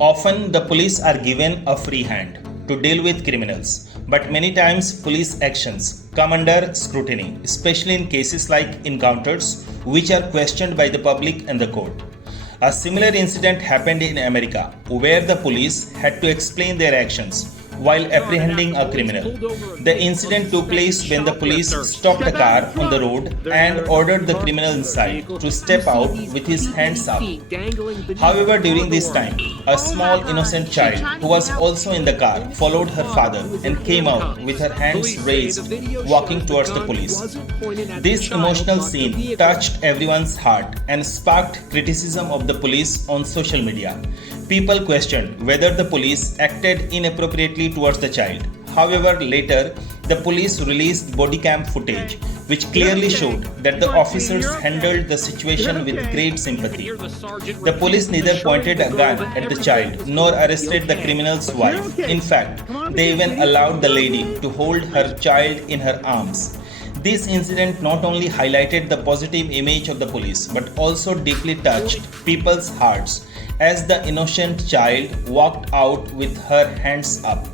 Often the police are given a free hand to deal with criminals, but many times police actions come under scrutiny, especially in cases like encounters which are questioned by the public and the court. A similar incident happened in America where the police had to explain their actions while apprehending a criminal. The incident took place when the police stopped a car on the road and ordered the criminal inside to step out with his hands up. However, during this time, a small innocent child who was also in the car followed her father and came out with her hands raised, walking towards the police. This emotional scene touched everyone's heart and sparked criticism of the police on social media. People questioned whether the police acted inappropriately towards the child. However, later, the police released body cam footage which clearly showed that the officers handled the situation with great sympathy. The police neither pointed a gun at the child nor arrested the criminal's wife. In fact, they even allowed the lady to hold her child in her arms. This incident not only highlighted the positive image of the police but also deeply touched people's hearts as the innocent child walked out with her hands up.